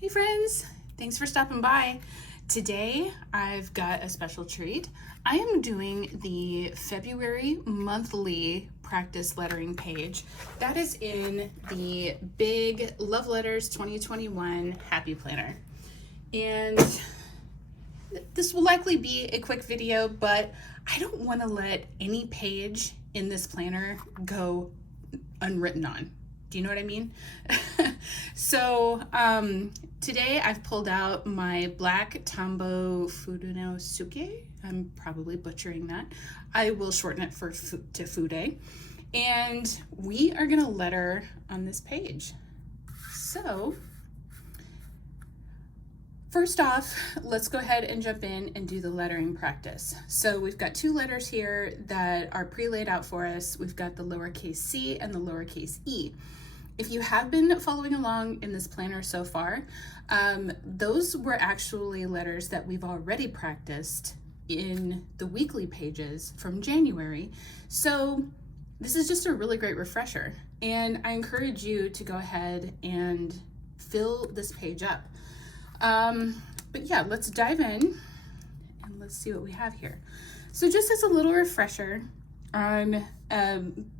Hey friends, thanks for stopping by. Today I've got a special treat. I am doing the February monthly practice lettering page. That is in the Big Love Letters 2021 Happy Planner. And this will likely be a quick video, but I don't want to let any page in this planner go unwritten on. Do you know what I mean? So today I've pulled out my black Tambo Fudonosuke. I'm probably butchering that. I will shorten it to Fude. And we are gonna letter on this page. So first off, let's go ahead and jump in and do the lettering practice. So we've got two letters here that are pre-laid out for us. We've got the lowercase c and the lowercase e. If you have been following along in this planner so far, those were actually letters that we've already practiced in the weekly pages from January. So this is just a really great refresher. And I encourage you to go ahead and fill this page up. But yeah, let's dive in and let's see what we have here. So just as a little refresher on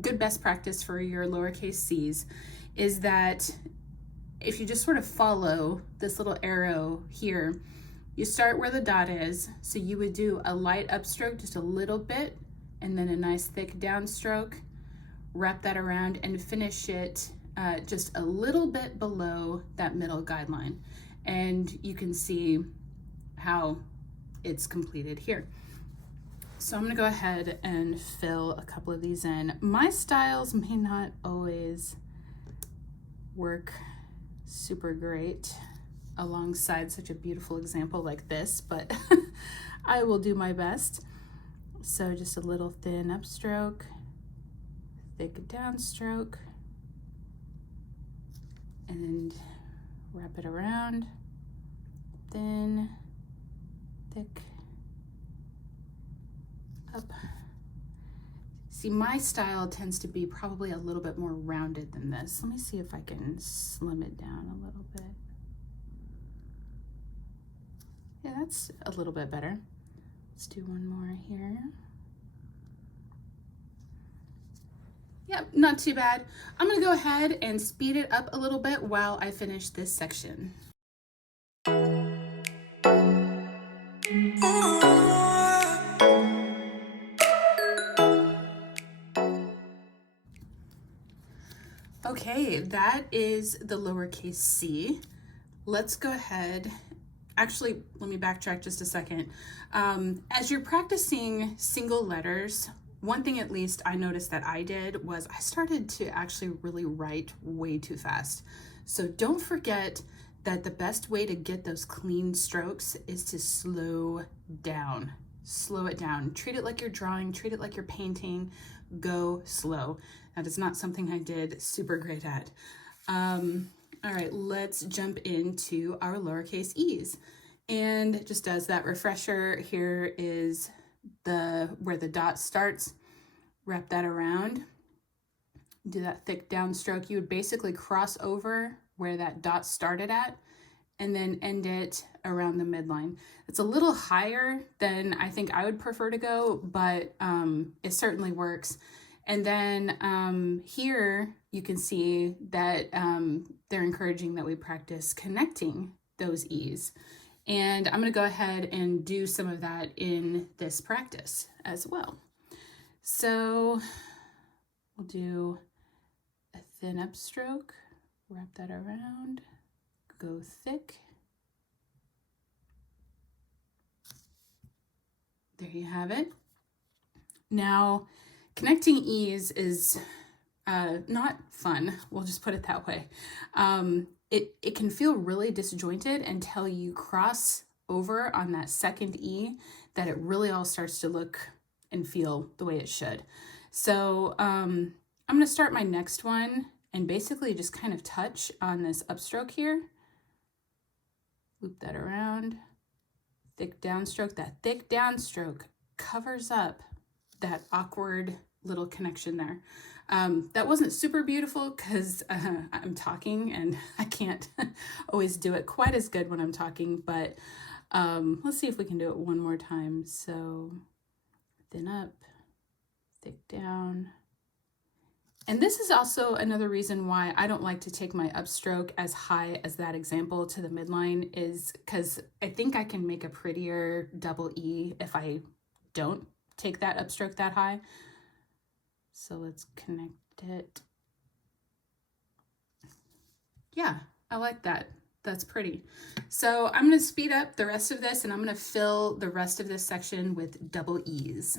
good best practice for your lowercase c's is that if you just sort of follow this little arrow here, you start where the dot is. So you would do a light upstroke, just a little bit, and then a nice thick downstroke, wrap that around and finish it just a little bit below that middle guideline. And you can see how it's completed here. So I'm gonna go ahead and fill a couple of these in. My styles may not always work super great alongside such a beautiful example like this, but I will do my best. So just a little thin upstroke, thick downstroke, and wrap it around, thin, thick, up. See, my style tends to be probably a little bit more rounded than this. Let me see if I can slim it down a little bit. Yeah, that's a little bit better. Let's do one more here. Yep, not too bad. I'm gonna go ahead and speed it up a little bit while I finish this section. Okay, that is the lowercase c. Let's go ahead. Actually, let me backtrack just a second. As you're practicing single letters, one thing at least I noticed that I did was I started to actually really write way too fast. So don't forget that the best way to get those clean strokes is to slow down. Slow it down. Treat it like you're drawing, treat it like you're painting. Go slow. That is not something I did super great at. All right, let's jump into our lowercase e's. And just as that refresher, here is where the dot starts. Wrap that around. Do that thick downstroke. You would basically cross over where that dot started at and then end it around the midline. It's a little higher than I think I would prefer to go, but it certainly works. And then here you can see that they're encouraging that we practice connecting those E's. And I'm gonna go ahead and do some of that in this practice as well. So we'll do a thin upstroke, wrap that around, go thick. There you have it. Now, connecting E's is not fun. We'll just put it that way. It can feel really disjointed until you cross over on that second E, that it really all starts to look and feel the way it should. So I'm going to start my next one and basically just kind of touch on this upstroke here. Loop that around. Thick downstroke. That thick downstroke covers up that awkward little connection there. That wasn't super beautiful because I'm talking and I can't always do it quite as good when I'm talking, but let's see if we can do it one more time. So thin up, thick down. And this is also another reason why I don't like to take my upstroke as high as that example to the midline, is because I think I can make a prettier double E if I don't take that upstroke that high. So let's connect it. Yeah, I like that. That's pretty. So I'm going to speed up the rest of this and I'm going to fill the rest of this section with double E's.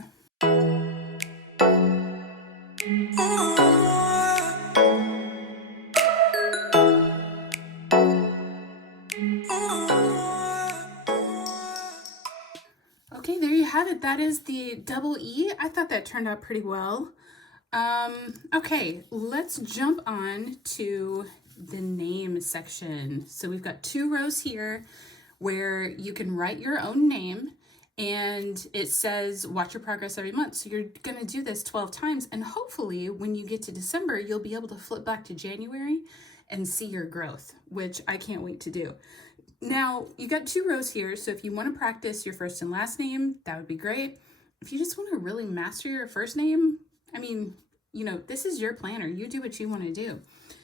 Okay, there you have it. That is the double E. I thought that turned out pretty well. Okay, let's jump on to the name section. So we've got 2 rows here where you can write your own name, and it says watch your progress every month. So you're going to do this 12 times, and hopefully when you get to December, you'll be able to flip back to January and see your growth, which I can't wait to do. Now, you got 2 rows here, so if you want to practice your first and last name, that would be great. If you just want to really master your first name, I mean, you know, this is your planner. You do what you want to do.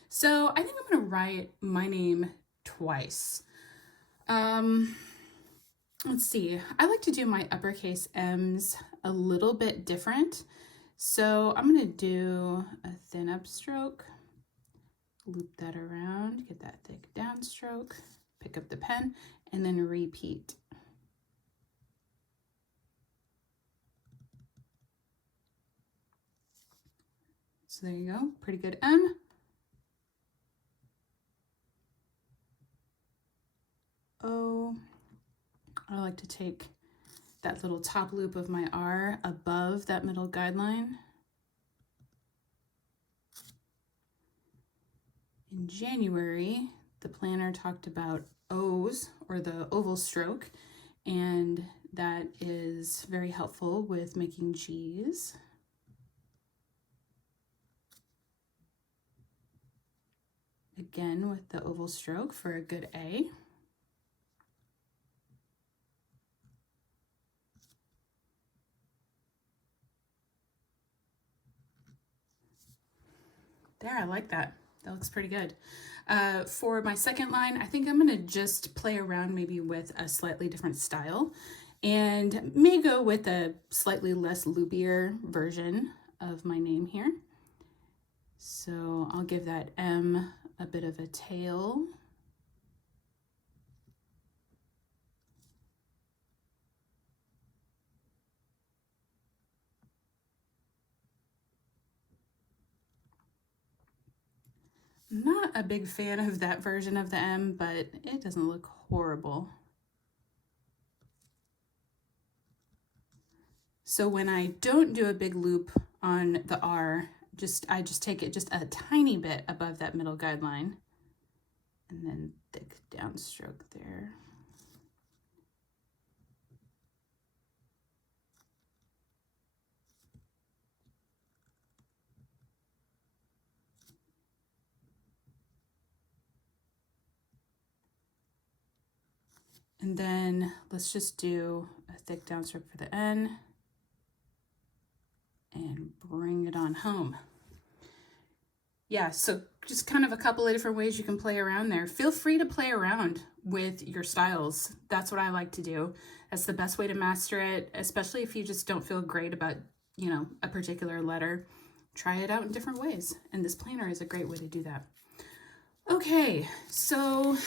So I think I'm going to write my name twice. Let's see. I like to do my uppercase M's a little bit different. So I'm going to do a thin upstroke, loop that around, get that thick downstroke, pick up the pen, and then repeat. So there you go, pretty good M. O. I like to take that little top loop of my R above that middle guideline. In January, the planner talked about O's, or the oval stroke, and that is very helpful with making G's. Again, with the oval stroke for a good A. There, I like that. That looks pretty good. For my second line, I think I'm going to just play around maybe with a slightly different style and may go with a slightly less loopier version of my name here. So I'll give that M a bit of a tail. Not a big fan of that version of the M, but it doesn't look horrible. So when I don't do a big loop on the R, I just take it just a tiny bit above that middle guideline, and then thick downstroke there. And then let's just do a thick downstroke for the N and bring it on home. Yeah, so just kind of a couple of different ways you can play around there. Feel free to play around with your styles. That's what I like to do. That's the best way to master it, especially if you just don't feel great about, you know, a particular letter. Try it out in different ways, and this planner is a great way to do that. Okay, so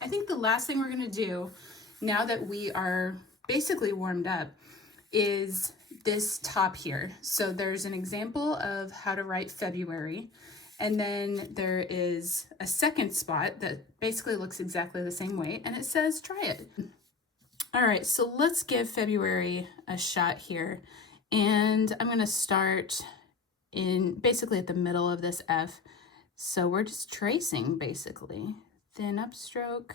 I think the last thing we're going to do, now that we are basically warmed up, is this top here. So there's an example of how to write February, and then there is a second spot that basically looks exactly the same way, and it says try it. All right, so let's give February a shot here, and I'm going to start in basically at the middle of this F. So we're just tracing basically. Thin upstroke,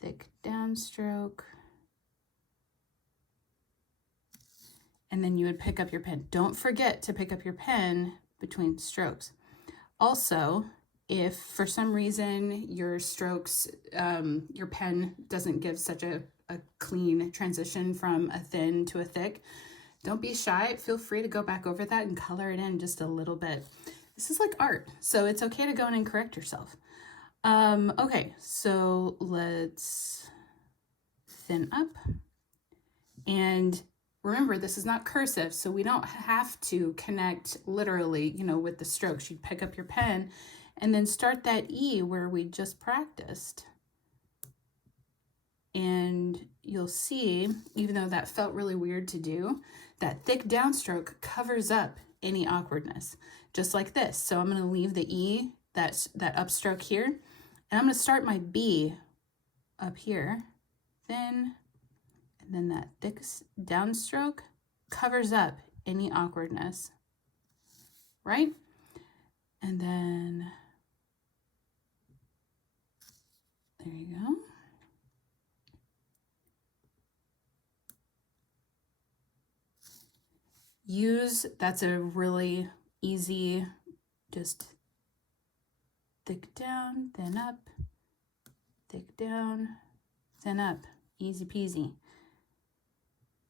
thick downstroke, and then you would pick up your pen. Don't forget to pick up your pen between strokes. Also, if for some reason your strokes, your pen doesn't give such a clean transition from a thin to a thick, don't be shy. Feel free to go back over that and color it in just a little bit. This is like art, so it's okay to go in and correct yourself. Okay, so let's thin up. And remember, this is not cursive, so we don't have to connect literally, with the strokes. You pick up your pen and then start that E where we just practiced. And you'll see, even though that felt really weird to do, that thick downstroke covers up any awkwardness, just like this. So I'm going to leave the E, that upstroke here, and I'm going to start my B up here, thin, and then that thick downstroke covers up any awkwardness, right? And then, there you go. That's a really easy, just thick down, thin up, thick down, thin up, easy peasy.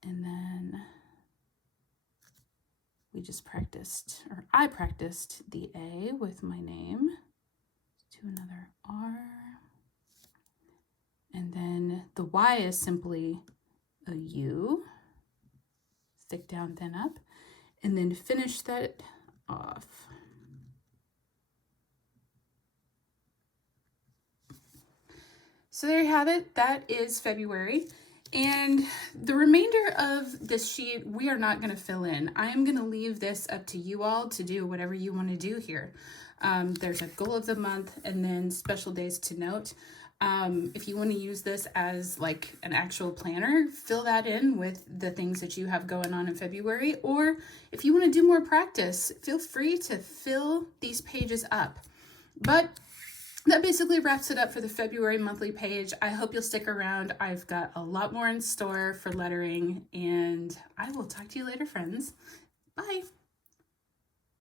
And then we just practiced, or I practiced the A with my name. Let's do another R. And then the Y is simply a U, thick down, thin up, and then finish that off. So there you have it. That is February. And the remainder of this sheet, we are not going to fill in. I am going to leave this up to you all to do whatever you want to do here. There's a goal of the month and then special days to note. If you want to use this as like an actual planner, fill that in with the things that you have going on in February. Or if you want to do more practice, feel free to fill these pages up. But that basically wraps it up for the February monthly page. I hope you'll stick around. I've got a lot more in store for lettering, and I will talk to you later, friends. Bye.